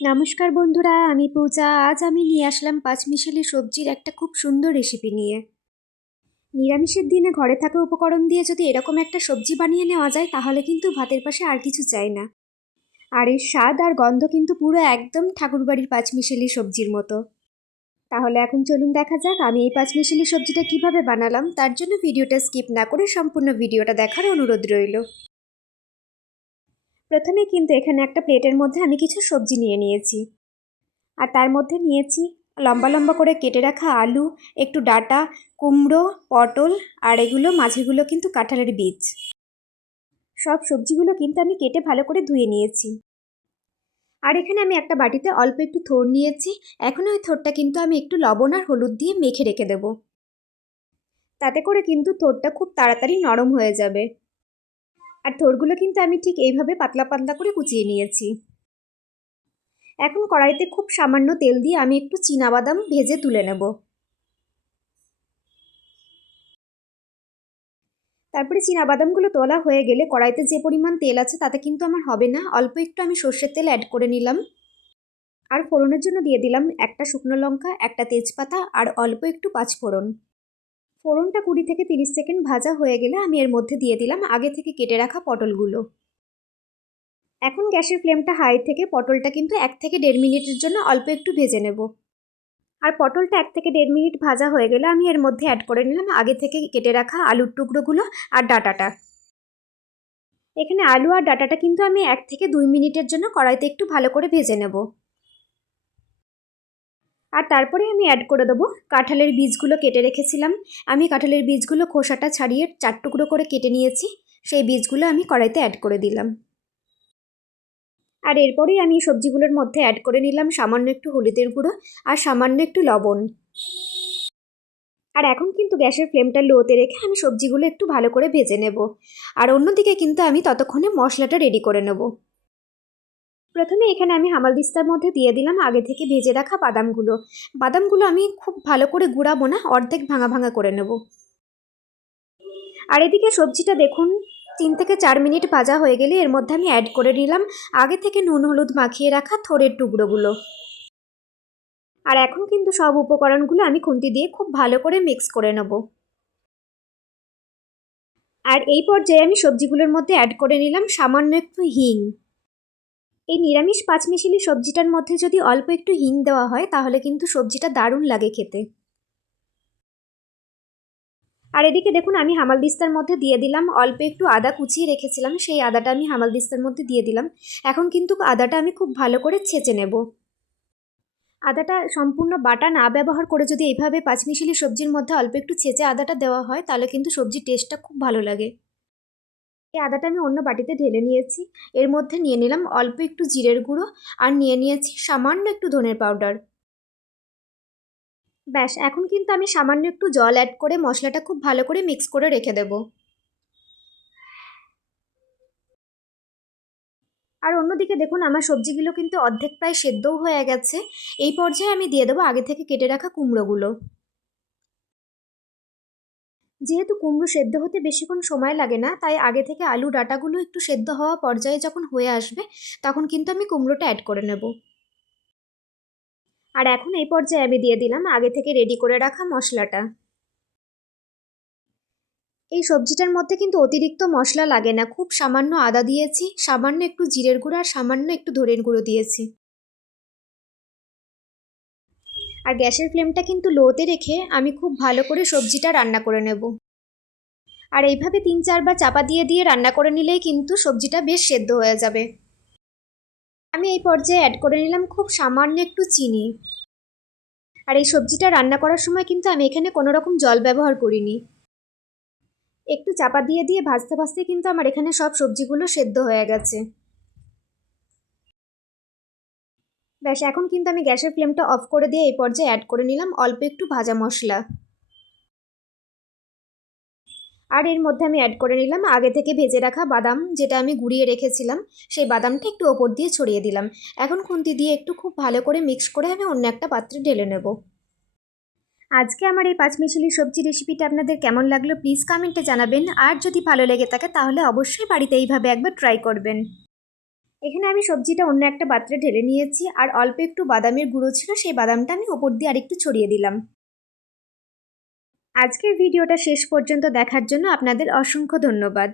নমস্কার বন্ধুরা, আমি পূজা। আজ আমি নিয়ে আসলাম পাঁচমিশালি সবজির একটা খুব সুন্দর রেসিপি নিয়ে। নিরামিষের দিনে ঘরে থাকা উপকরণ দিয়ে যদি এরকম একটা সবজি বানিয়ে নেওয়া যায় তাহলে কিন্তু ভাতের পাশে আর কিছু চাই না। আর এর স্বাদ আর গন্ধ কিন্তু পুরো একদম ঠাকুরবাড়ির পাঁচমিশালি সবজির মতো। তাহলে এখন চলুন দেখা যাক আমি এই পাঁচমিশালি সবজিটা কিভাবে বানালাম। তার জন্য ভিডিওটা স্কিপ না করে সম্পূর্ণ ভিডিওটা দেখার অনুরোধ রইল। প্রথমে কিন্তু এখানে একটা প্লেটের মধ্যে আমি কিছু সবজি নিয়ে নিয়েছি। আর তার মধ্যে নিয়েছি লম্বা লম্বা করে কেটে রাখা আলু, একটু ডাঁটা, কুমড়ো, পটল, আর এগুলো মাঝেগুলো কিন্তু কাঁঠালের বীজ। সব সবজিগুলো কিন্তু আমি কেটে ভালো করে ধুয়ে নিয়েছি। আর এখানে আমি একটা বাটিতে অল্প একটু থোড় নিয়েছি। এখন ওই থোড়টা কিন্তু আমি একটু লবণ আর হলুদ দিয়ে মেখে রেখে দেব। তাতে করে কিন্তু থোড়টা খুব তাড়াতাড়ি নরম হয়ে যাবে। আর থোড়গুলো কিন্তু আমি ঠিক এইভাবে পাতলা পাতলা করে কুচিয়ে নিয়েছি। এখন কড়াইতে খুব সামান্য তেল দিয়ে আমি একটু চীনাবাদাম ভেজে তুলে নেব। তারপরে চীনাবাদামগুলো তোলা হয়ে গেলে কড়াইতে যে পরিমাণ তেল আছে তাতে কিন্তু আমার হবে না, অল্প একটু আমি সর্ষের তেল অ্যাড করে নিলাম। আর ফোড়নের জন্য দিয়ে দিলাম একটা শুকনো লঙ্কা, একটা তেজপাতা আর অল্প একটু পাঁচফোড়ন। ফোড়নটা 20 থেকে 30 সেকেন্ড ভাজা হয়ে গেলে আমি এর মধ্যে দিয়ে দিলাম আগে থেকে কেটে রাখা পটলগুলো। এখন গ্যাসের ফ্লেমটা হাই থেকে পটলটা কিন্তু 1 থেকে 1.5 মিনিটের জন্য অল্প একটু ভেজে নেব। আর পটলটা 1 থেকে 1.5 মিনিট ভাজা হয়ে গেলে আমি এর মধ্যে অ্যাড করে নিলাম আগে থেকে কেটে রাখা আলুর টুকরোগুলো আর ডাঁটাটা। এখানে আলু আর ডাঁটাটা কিন্তু আমি 1 থেকে 2 মিনিটের জন্য কড়াইতে একটু ভালো করে ভেজে নেব। আর তারপরে আমি অ্যাড করে দেবো কাঁঠালের বীজগুলো কেটে রেখেছিলাম। আমি কাঁঠালের বীজগুলো খোসাটা ছাড়িয়ে 4 টুকরো করে কেটে নিয়েছি। সেই বীজগুলো আমি কড়াইতে অ্যাড করে দিলাম। আর এরপরেই আমি সবজিগুলোর মধ্যে অ্যাড করে নিলাম সামান্য একটু হলুদের গুঁড়ো আর সামান্য একটু লবণ। আর এখন কিন্তু গ্যাসের ফ্লেমটা লোতে রেখে আমি সবজিগুলো একটু ভালো করে ভেজে নেব। আর অন্যদিকে কিন্তু আমি ততক্ষণে মশলাটা রেডি করে নেব। প্রথমে এখানে আমি হামালদিস্তার মধ্যে দিয়ে দিলাম আগে থেকে ভেজে রাখা বাদামগুলো। বাদামগুলো আমি খুব ভালো করে গুঁড়াবো না, অর্ধেক ভাঙা ভাঙা করে নেব। আর এদিকে সবজিটা দেখুন 3 থেকে 4 মিনিট ভাজা হয়ে গেলে এর মধ্যে আমি অ্যাড করে নিলাম আগে থেকে নুন হলুদ মাখিয়ে রাখা থোড়ের টুকরোগুলো। আর এখন কিন্তু সব উপকরণগুলো আমি খুন্তি দিয়ে খুব ভালো করে মিক্স করে নেব। আর এই পর্যায়ে আমি সবজিগুলোর মধ্যে অ্যাড করে নিলাম সামান্য একটু হিং। এই নিরামিষ পাঁচমিশালি সবজিটার মধ্যে যদি অল্প একটু হিং দেওয়া হয় তাহলে কিন্তু সবজিটা দারুণ লাগে খেতে। আর এদিকে দেখুন আমি হামালদিস্তার মধ্যে দিয়ে দিলাম অল্প একটু আদা কুচিয়ে রেখেছিলাম, সেই আদাটা আমি হামালদিস্তার মধ্যে দিয়ে দিলাম। এখন কিন্তু আদাটা আমি খুব ভালো করে ছেঁচে নেব। আদাটা সম্পূর্ণ বাটা না ব্যবহার করে যদি এইভাবে পাঁচমিশালি সবজির মধ্যে অল্প একটু ছেঁচে আদাটা দেওয়া হয় তাহলে কিন্তু সবজির টেস্টটা খুব ভালো লাগে। এই আদাটা আমি অন্য বাটিতে ঢেলে নিয়েছি। এর মধ্যে নিয়ে নিলাম অল্প একটু জিরের গুঁড়ো আর নিয়ে নিয়েছি সামান্য একটু ধনের পাউডার। ব্যাস, এখন কিন্তু আমি সামান্য একটু জল অ্যাড করে মশলাটা খুব ভালো করে মিক্স করে রেখে দেব। আর অন্যদিকে দেখুন আমার সবজিগুলো কিন্তু অর্ধেক প্রায় সেদ্ধও হয়ে গেছে। এই পর্যায়ে আমি দিয়ে দেবো আগে থেকে কেটে রাখা কুমড়োগুলো। যেহেতু কুমড়ো সেদ্ধ হতে বেশিক্ষণ সময় লাগে না, তাই আগে থেকে আলু ডাঁটাগুলো একটু সেদ্ধ হওয়া পর্যায়ে যখন হয়ে আসবে তখন কিন্তু আমি কুমড়োটা অ্যাড করে নেব। আর এখন এই পর্যায়ে আমি দিয়ে দিলাম আগে থেকে রেডি করে রাখা মশলাটা। এই সবজিটার মধ্যে কিন্তু অতিরিক্ত মশলা লাগে না, খুব সামান্য আদা দিয়েছি, সামান্য একটু জিরের গুঁড়ো আর সামান্য একটু ধনের গুঁড়ো দিয়েছি। আর গ্যাসের ফ্লেমটা কিন্তু লোতে রেখে আমি খুব ভালো করে সবজিটা রান্না করে নেব। আর এইভাবে 3-4 বার চাপা দিয়ে দিয়ে রান্না করে নিলেই কিন্তু সবজিটা বেশ সেদ্ধ হয়ে যাবে। আমি এই পর্যায়ে অ্যাড করে নিলাম খুব সামান্য একটু চিনি। আর এই সবজিটা রান্না করার সময় কিন্তু আমি এখানে কোনো রকম জল ব্যবহার করিনি। একটু চাপা দিয়ে দিয়ে ভাজতে ভাজতে কিন্তু আমার এখানে সব সবজিগুলো সেদ্ধ হয়ে গেছে। ব্যাস, এখন কিন্তু আমি গ্যাসের ফ্লেমটা অফ করে দিয়ে এই পর্যায়ে অ্যাড করে নিলাম অল্প একটু ভাজা মশলা। আর এর মধ্যে আমি অ্যাড করে নিলাম আগে থেকে ভেজে রাখা বাদাম, যেটা আমি গুঁড়িয়ে রেখেছিলাম। সেই বাদামটা একটু ওপর দিয়ে ছড়িয়ে দিলাম। এখন খুন্তি দিয়ে একটু খুব ভালো করে মিক্স করে আমি অন্য একটা পাত্রে ঢেলে নেব। আজকে আমার এই পাঁচমিশালি সবজি রেসিপিটা আপনাদের কেমন লাগলো প্লিজ কমেন্টে জানাবেন। আর যদি ভালো লেগে থাকে তাহলে অবশ্যই বাড়িতে এইভাবে একবার ট্রাই করবেন। এখানে আমি সবজিটা অন্য একটা পাত্রে ঢেলে নিয়েছি, আর অল্প একটু বাদামের গুঁড়ো ছিল, সেই বাদামটা আমি ওপর দিয়ে আরেকটু ছড়িয়ে দিলাম। আজকের ভিডিওটা শেষ পর্যন্ত দেখার জন্য আপনাদের অসংখ্য ধন্যবাদ।